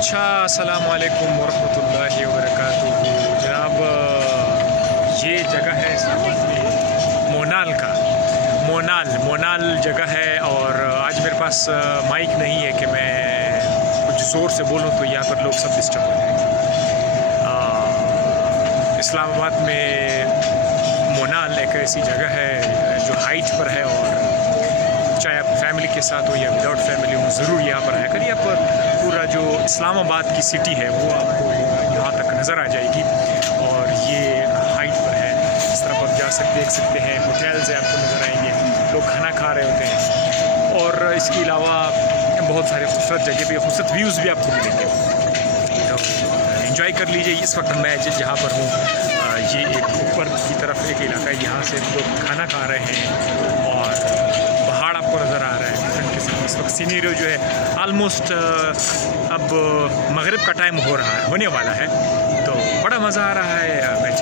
अच्छा, अस्सलामुअलैकुम वरहमतुल्लाहि वबरकातुहू। जनाब, ये जगह है इस्लामाबाद में मोनाल जगह है। और आज मेरे पास माइक नहीं है कि मैं कुछ ज़ोर से बोलूँ तो यहाँ पर लोग सब डिस्टर्ब हो जाएंगे। इस्लामाबाद में मोनाल एक ऐसी जगह है जो हाइट पर है, और चाहे आप फैमिली के साथ हो या विदाउट फैमिली हो, ज़रूर यहाँ पर आया करिए। आप पूरा जो इस्लामाबाद की सिटी है वो आपको यहाँ तक नज़र आ जाएगी, और ये हाइट पर है। इस तरफ आप देख सकते हैं, होटल्स है आपको नज़र आएंगे, लोग खाना खा रहे होते हैं, और इसके अलावा बहुत सारे खूबसूरत जगह पे खूबसूरत व्यूज़ भी आपको मिलेंगे। तो एंजॉय कर लीजिए। इस वक्त मैं जहाँ पर हूँ, ये एक ऊपर की तरफ एक इलाका है, यहाँ से लोग खाना खा रहे हैं और पहाड़ आपको नज़र आ रहा है डिफरेंट किस्म का। इस वक्त सीनरी जो है आलमोस्ट अब मगरिब का टाइम होने वाला है, तो बड़ा मज़ा आ रहा है। मैं